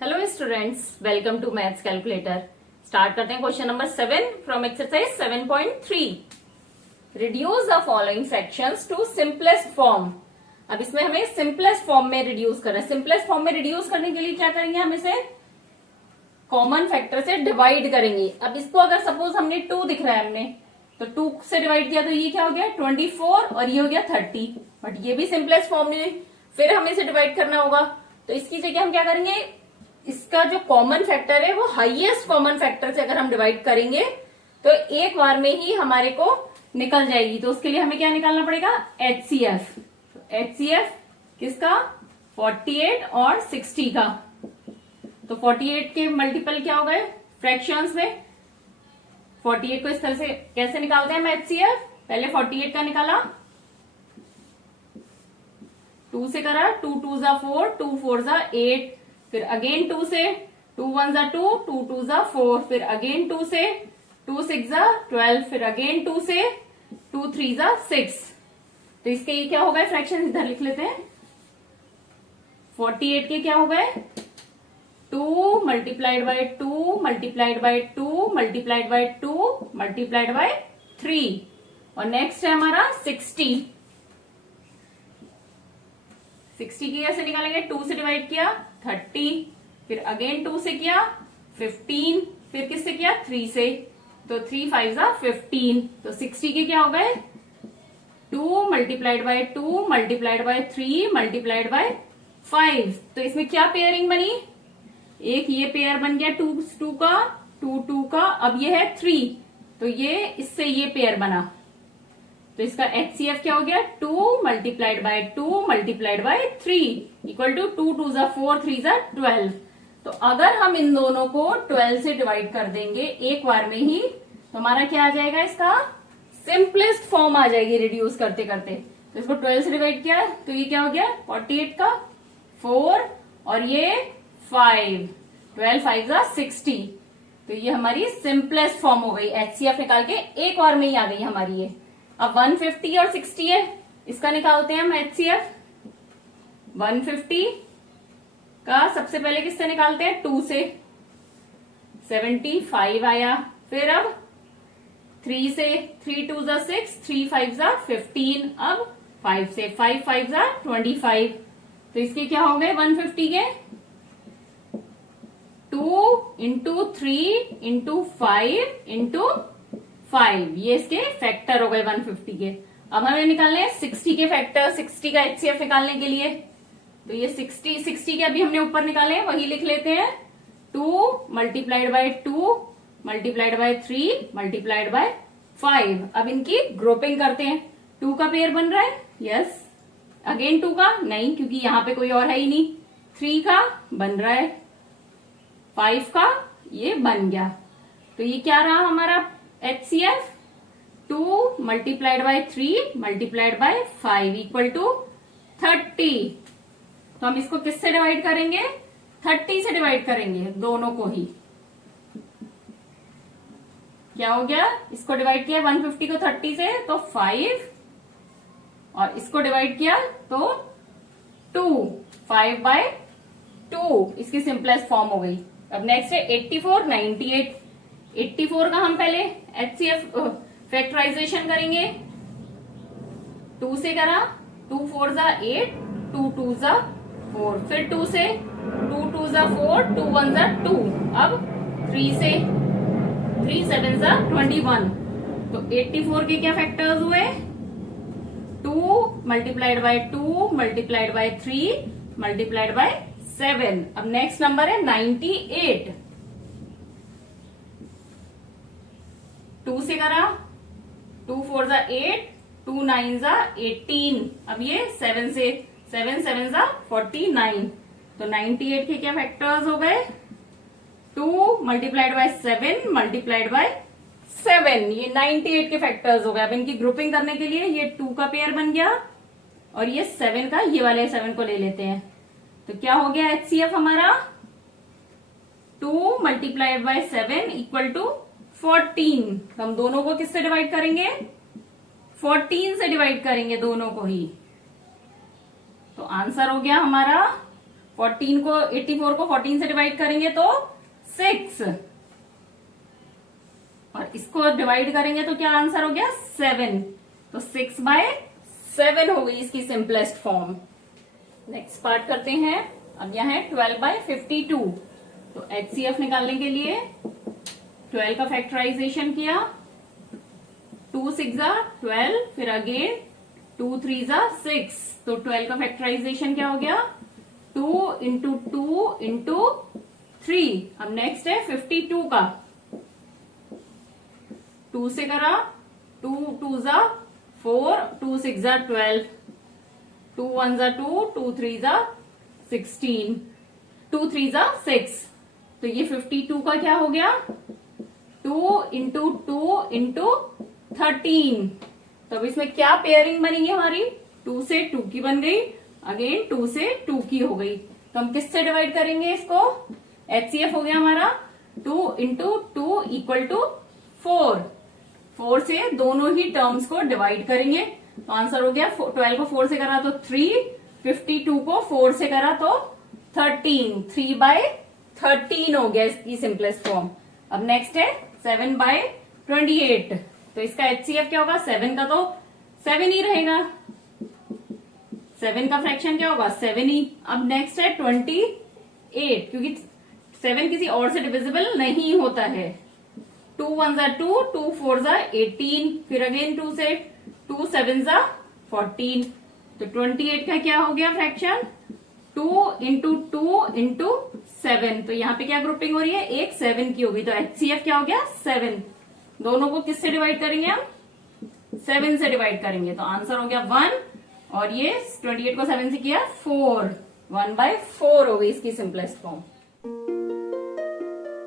Hello students, welcome to maths calculator. Start करते हैं question number 7 from exercise 7.3। Reduce the following fractions to simplest form. अब इसमें हमें simplest form में reduce करना है। सिंपलेस्ट फॉर्म में रिड्यूस करने के लिए क्या करेंगे, हम इसे कॉमन फैक्टर से डिवाइड करेंगे। अब इसको अगर सपोज हमने 2 दिख रहा है हमने, तो 2 से डिवाइड किया तो ये क्या हो गया 24 और ये हो गया 30। बट ये भी सिंपलेस्ट फॉर्म में, फिर हमें इसे डिवाइड करना होगा। तो इसकी जगह हम क्या करेंगे, इसका जो कॉमन फैक्टर है वो हाईएस्ट कॉमन फैक्टर से अगर हम डिवाइड करेंगे तो एक बार में ही हमारे को निकल जाएगी। तो उसके लिए हमें क्या निकालना पड़ेगा, एचसीएफ। एचसीएफ किसका, 48 और 60 का। तो 48 के मल्टीपल क्या हो गए फ्रैक्शंस में। 48 को इस तरह से कैसे निकालते हैं हम एचसीएफ, पहले 48 का निकाला, 2 से करा, 2 2 जा 4, 2 4 जा 8, फिर अगेन 2 से, 2 1 जा 2, 2 2 जा 4, फिर अगेन 2 से, 2 6 जा 12, फिर अगेन 2 से, 2 3 जा 6। तो इसके ये क्या हो गए फ्रैक्शन, इधर लिख लेते हैं। 48 के क्या हो गए, 2 multiplied by 2 multiplied by 2 multiplied by 2 multiplied by 3। और नेक्स्ट है हमारा 60। 60 की कैसे निकालेंगे, 2 से डिवाइड किया 30, फिर अगेन 2 से किया 15, फिर किससे किया 3 से, तो 3 5 जा 15। तो 60 के क्या हो गए, 2 multiplied by 2 multiplied by 3 multiplied by 5। तो इसमें क्या पेयरिंग बनी, एक ये पेयर बन गया 2 2 का, 2 2 का, अब ये है 3, तो ये इससे ये पेयर बना। तो इसका एचसीएफ क्या हो गया, 2 multiplied by 2 multiplied by 3 equal to 2 2 जा 4 3 जा 12। तो अगर हम इन दोनों को 12 से डिवाइड कर देंगे एक बार में ही, तो हमारा क्या आ जाएगा, इसका सिंपलेस्ट फॉर्म आ जाएगी रिड्यूस करते करते। तो इसको 12 से डिवाइड किया तो ये क्या हो गया 48 का 4 और ये 5, 12 5 जा 60। तो ये हमारी सिंपलेस्ट फॉर्म हो गई, एचसीएफ निकाल के एक बार में ही आ गई हमारी ये। अब 150 और 60 है, इसका निकालते हैं हम एचसीएफ। 150 का सबसे पहले किससे निकालते हैं, 2 से, 75 आया, फिर अब 3 से, 3 2 जा 6, 3 5 जा 15, अब 5 से, 5 5 जा 25। तो इसके क्या हो गए 150 के 2 इंटू 3 इंटू 5 इंटू 5, ये इसके फैक्टर हो गए 150 के। अब हमें निकालने हैं 60 के फैक्टर, 60 का एचसीएफ निकालने के लिए। तो ये 60 के अभी हमने ऊपर निकाले हैं, वही लिख लेते हैं। 2 multiplied by 2 multiplied by 3 multiplied by 5। अब इनकी ग्रुपिंग करते हैं। 2 का पेयर बन रहा है, यस। अगेन 2 का नहीं, क्योंकि यहां पे कोई और है ही नहीं। 3 का बन रहा है, 5 का ये बन गया। तो ये क्या रहा हमारा HCF, 2 multiplied by 3 multiplied by 5 equal to 30। तो हम इसको किससे डिवाइड करेंगे, 30 से डिवाइड करेंगे दोनों को ही। क्या हो गया, इसको डिवाइड किया 150 को 30 से तो 5, और इसको डिवाइड किया तो 2, 5 बाय 2, इसकी सिंपलेस्ट फॉर्म हो गई। अब नेक्स्ट है 84 98। 84 का हम पहले एचसीएफ फैक्टराइजेशन करेंगे। 2 से करा, 2 4 जा 8, 2 2 जा 4, फिर 2 से, 2 2 जा 4, 2 1 जा 2, अब 3 से, 3 7 जा 21। तो 84 के क्या फैक्टर्स हुए, 2 multiplied by 2 multiplied by 3 multiplied bye 7। अब नेक्स्ट नंबर है 98। 2 से करा, 2 4 जा 8, 2 9 जा 18, अब ये 7 से, 7 7 जा 49। तो 98 के क्या फैक्टर्स हो गए, 2 मल्टीप्लाइड बाय 7 मल्टीप्लाइड बाय 7, ये 98 के फैक्टर्स हो गए। अब इनकी ग्रुपिंग करने के लिए ये 2 का पेयर बन गया और ये 7 का, ये वाले 7 को ले लेते हैं। तो क्या हो गया एचसीएफ हमारा, 2 मल्टीप्लाइड बाय 7 इक्वल टू 14। तो हम दोनों को किससे डिवाइड करेंगे, 14 से डिवाइड करेंगे दोनों को ही। तो आंसर हो गया हमारा 84 को 14 से डिवाइड करेंगे तो 6, और इसको डिवाइड करेंगे तो क्या आंसर हो गया 7। तो 6/7 हो गई इसकी सिंपलेस्ट फॉर्म। नेक्स्ट पार्ट करते हैं। अब यहाँ है 12/52। तो HCF निकालने के लिए 12 का फैक्टराइजेशन किया, 2 6 12, फिर अगेन 2 3 6। तो 12 का फैक्टराइजेशन क्या हो गया 2 इंटू 2 इंटू 3। अब नेक्स्ट है 52 का, 2 से करा, 2 2 4, 2 6 12, 2 1 2, 2 3 16, 2 3 6। तो ये 52 का क्या हो गया 2 इंटू 2 इंटू 13। तो अब इसमें क्या पेयरिंग बनेगी हमारी, 2 से 2 की बन गई, अगेन 2 से 2 की हो गई। तो हम किससे डिवाइड करेंगे इसको, HCF हो गया हमारा 2 इंटू 2 इक्वल टू 4। 4 से दोनों ही टर्म्स को डिवाइड करेंगे तो आंसर हो गया 12 को 4 से करा तो 3, 52 को 4 से करा तो 13, 3/13 हो गया इसकी सिंपलेस्ट फॉर्म। अब नेक्स्ट है 7/28। तो इसका HCF क्या होगा, 7 का तो 7 ही रहेगा, 7 का फ्रैक्शन क्या होगा 7 ही। अब नेक्स्ट है 28, क्योंकि 7 किसी और से डिविजिबल नहीं होता है। 2 1 2, 2 4 18, फिर अगेन 2 से 2 7 14। तो 28 का क्या हो गया फ्रैक्शन 2 इंटू 2 इंटू 7। तो यहाँ पे क्या ग्रुपिंग हो रही है, एक 7 की होगी। तो HCF क्या हो गया 7। दोनों को किससे डिवाइड करेंगे हम, 7 से डिवाइड करेंगे तो आंसर हो गया 1, और ये 28 को 7 से किया 4, 1/4 हो गई इसकी सिंपलेस्ट फॉर्म।